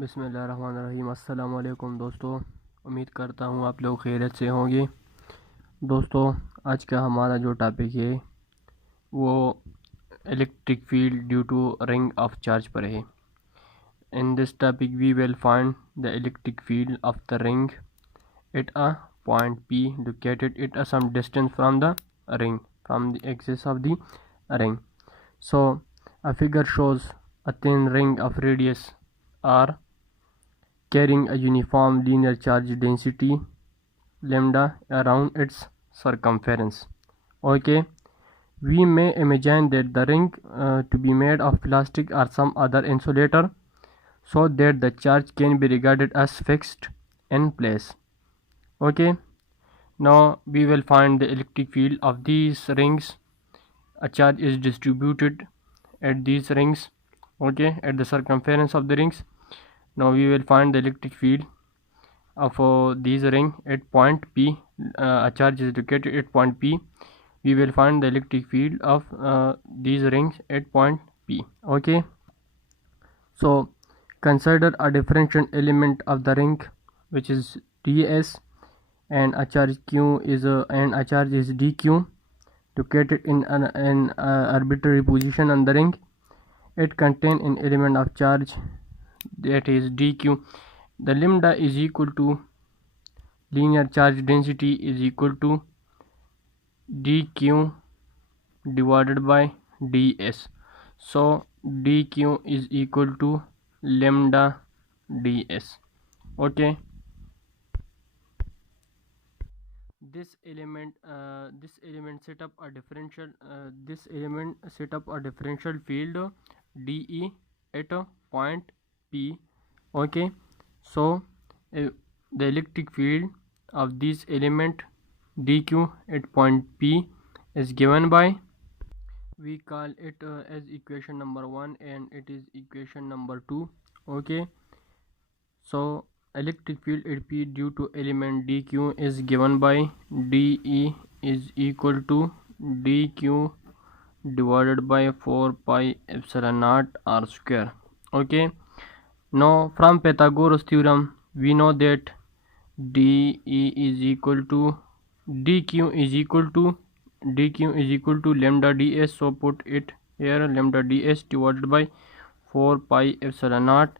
बिस्मिल्लाहिर्रहमानिर्रहीम। अस्सलाम वालेकुम दोस्तों, उम्मीद करता हूँ आप लोग खैरियत से होंगे। दोस्तों, आज का हमारा जो टॉपिक है वो electric field due to ring of charge पर है। In this topic we will find the electric field of the ring at a point P located at a some distance from the ring, from the axis of the ring. So a figure shows a thin ring of radius r carrying a uniform linear charge density lambda around its circumference. Okay, we may imagine that the ring to be made of plastic or some other insulator so that the charge can be regarded as fixed in place. Okay, now we will find the electric field of these rings. A charge is distributed at these rings, okay, at the circumference of the rings. Now we will find the electric field of these ring at point P. A charge is located at point P. We will find the electric field of these rings at point P. Okay, so consider a differential element of the ring which is ds, and a charge q is dq located in an arbitrary position on the ring. It contains an element of charge that is dq. The lambda is equal to linear charge density is equal to dq divided by ds. So dq is equal to lambda ds. Okay, this element set up a differential field dE at a point P. Okay, so the electric field of this element dq at point P is given by, we call it as equation number 1 and it is equation number 2. Okay, so electric field at P due to element dq is given by dE is equal to dq divided by 4 pi epsilon naught r square. Okay, now from Pythagoras theorem we know that dE is equal to dq is equal to lambda ds. So put it here, lambda ds divided by 4 pi epsilon naught,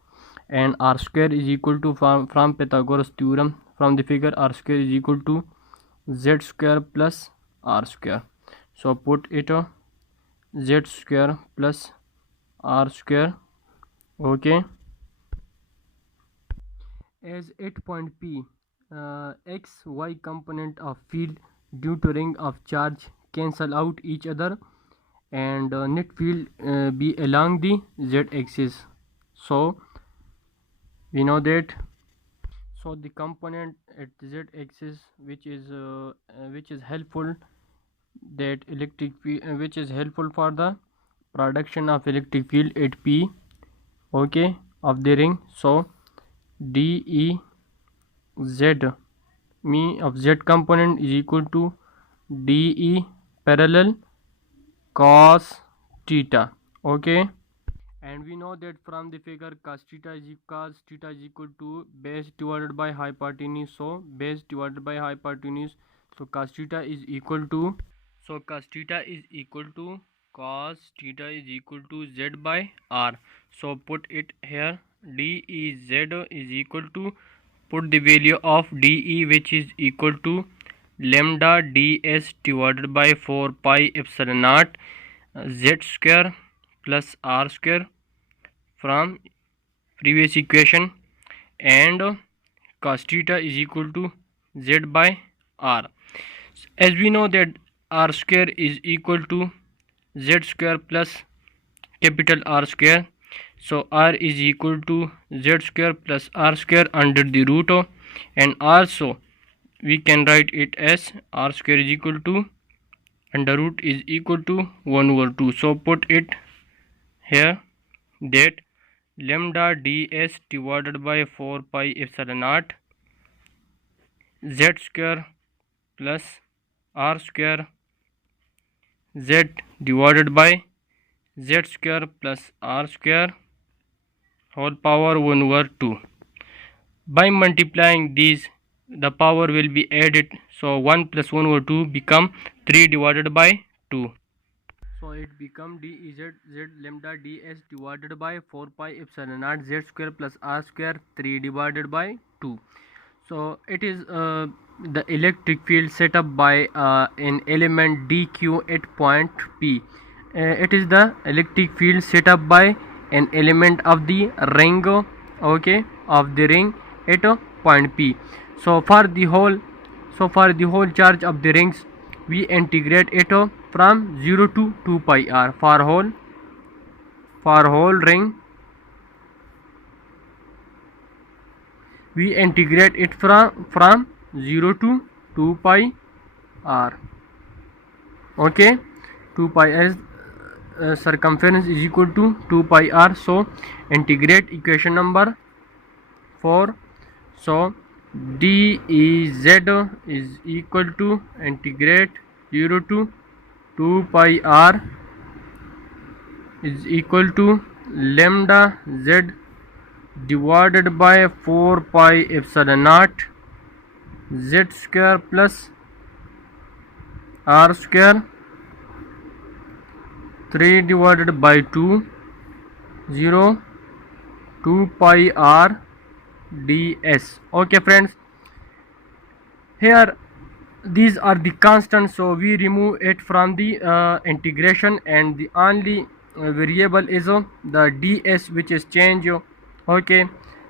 and r square is equal to, from Pythagoras theorem, from the figure, r square is equal to z square plus r square. So put it z square plus r square. Okay, as at point P, x y component of field due to ring of charge cancel out each other, and net field be along the z axis. So we know that, so the component at z axis which is helpful that electric which is helpful for the production of electric field at P, okay, of the ring. So dE z of z component is equal to dE parallel cos theta. Okay, and we know that from the figure cos theta is equal to base divided by hypotenuse. So base divided by hypotenuse, so cos theta is equal to, cos theta is equal to z by r. So put it here, dEz is equal to, put the value of dE which is equal to lambda ds divided by 4 pi epsilon naught z square plus r square from previous equation, and cos theta is equal to z by r. As we know that r square is equal to z square plus capital R square, so r is equal to z square plus r square under the root of, and also we can write it as r square is equal to under root is equal to 1 over 2. So put it here that lambda ds divided by 4 pi epsilon naught z square plus r square z divided by z square plus r square whole power 1 over 2. By multiplying these, the power will be added, so 1 plus 1 over 2 become 3 divided by 2. So it become d z z lambda ds divided by 4 pi epsilon naught z square plus r square 3 divided by 2. So it is the electric field set up by an element dq at point P. It is the electric field set up by an element of the ring, okay, of the ring at point P. So for the whole charge of the rings, we integrate it from 0 to 2 pi r. For whole ring, we integrate it from 0 to 2 pi r. Okay, 2 pi r circumference is equal to 2 pi r. So integrate equation number 4. So dEz is equal to integrate 0 to 2 pi r is equal to lambda z divided by 4 pi epsilon naught z square plus r square 3 divided by 2 0 2 pi r ds. Okay friends, here these are the constants, so we remove it from the integration, and the only variable is the ds, which is change. Okay,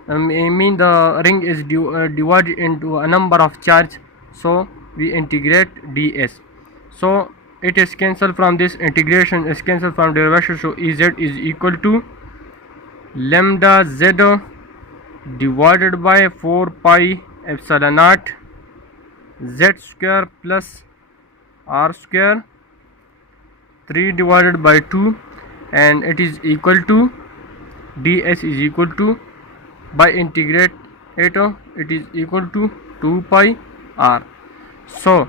I mean the ring is divided into a number of charge, so we integrate ds. So it is cancelled from this integration, is cancelled from derivation, so Ez is equal to lambda z divided by 4 pi epsilon naught z square plus r square 3 divided by 2, and it is equal to ds is equal to, by integrate it is equal to 2 pi r. So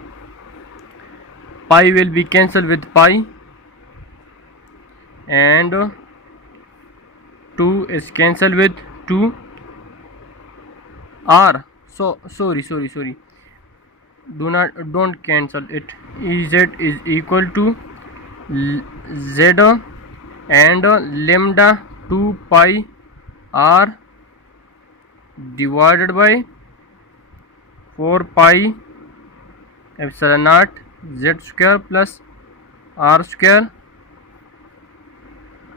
pi will be cancelled with pi, and 2 is cancelled with 2 r. So sorry, don't cancel it. Ez is equal to z and lambda 2 pi r divided by 4 pi epsilon naught z square plus r square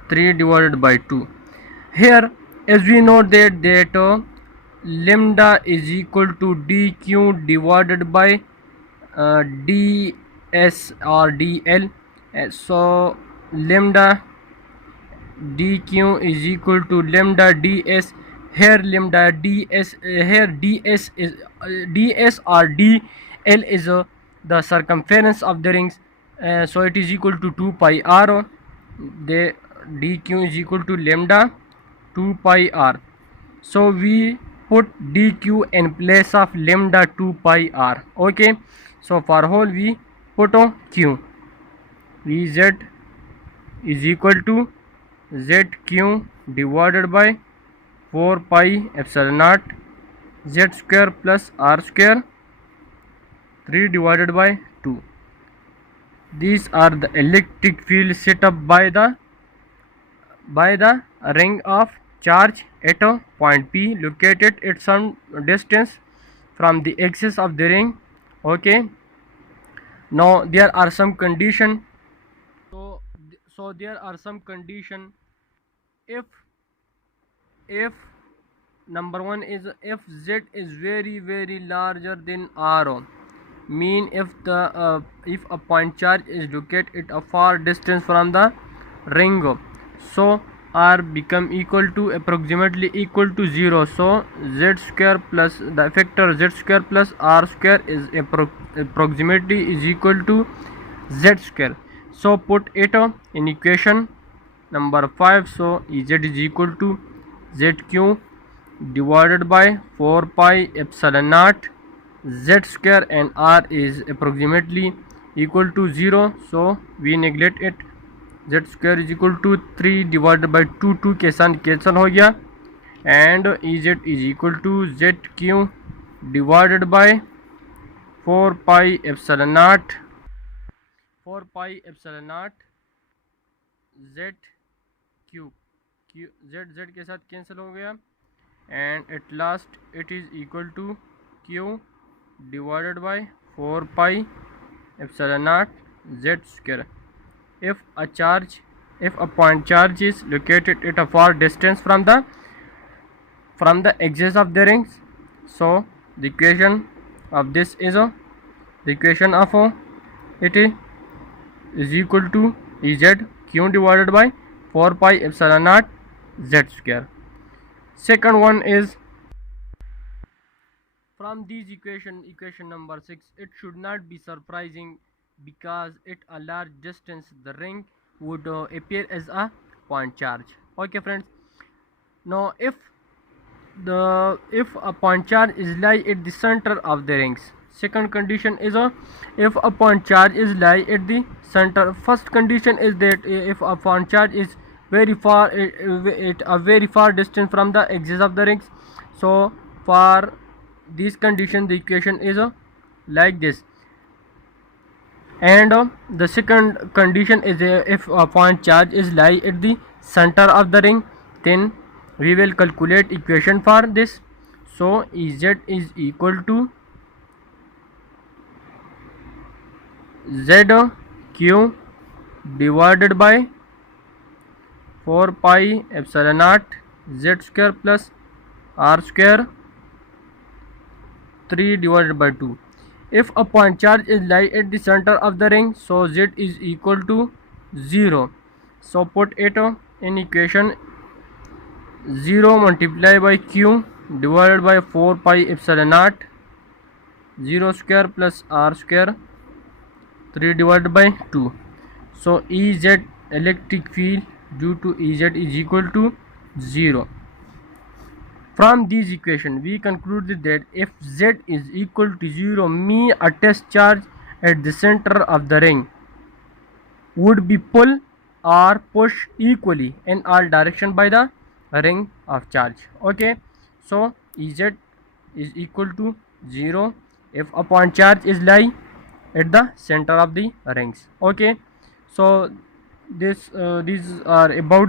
3 divided by 2. Here, as we know that lambda is equal to dq divided by ds or dl. So lambda dq is equal to lambda ds. Here lambda ds, here ds is ds or dl is the circumference of the rings, so it is equal to 2 pi r. The dq is equal to lambda 2 pi r. So we put dq in place of lambda 2 pi r. Okay, so for whole we put q. Vz is equal to zq divided by 4 pi epsilon naught z square plus r square 3 divided by 2. These are the electric field set up by the ring of charge at a point P located at some distance from the axis of the ring. Okay, now there are some condition. So there are some condition. If number one is if z is very larger than r, mean if a point charge is located at a far distance from the ring, so r become equal to approximately equal to 0. So z square plus the factor z square plus r square is approximately is equal to z square. So put it in equation number 5. So Ez is equal to zq divided by 4 pi epsilon naught z square, and r is approximately equal to 0, so we neglect it. Z square is equal to 3 divided by 2 के साथ cancel हो गया. and Ez is equal to Zq divided by 4 pi epsilon naught Z cube z के साथ cancel हो गया, and at last it is equal to q divided by 4 pi epsilon naught z square. If a point charge is located at a far distance from the axis of the rings, so the equation of this is the equation of it is equal to Ez q divided by 4 pi epsilon naught z square. Second one is, from these equation number 6, it should not be surprising because at a large distance the ring would appear as a point charge. Okay friends, now if a point charge is lie at the center of the rings, second condition is if a point charge is lie at the center. First condition is that if a point charge is very far at a very far distance from the axis of the rings. So for this condition the equation is like this. And the second condition is if a point charge is lie at the center of the ring, then we will calculate equation for this. So Ez is equal to Zq divided by 4 pi epsilon naught z square plus r square 3 divided by 2. If a point charge is lie at the center of the ring, so z is equal to 0. So put it in equation 0 multiplied by q divided by 4 pi epsilon naught 0 square plus r square 3 divided by 2. So Ez electric field due to Ez is equal to 0. From this equation we concluded that if z is equal to 0 mean a test charge at the center of the ring would be pull or push equally in all direction by the ring of charge. Okay, so Ez is equal to 0 if a point charge is lie at the center of the rings. Okay, so these are about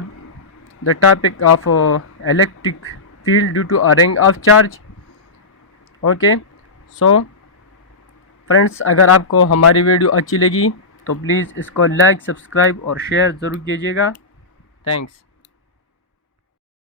the topic of electric field due to a ring of charge. Okay so friends, अगर आपको हमारी video अच्छी लगी तो please इसको like, subscribe और share ज़रूर कीजिएगा. थैंक्स.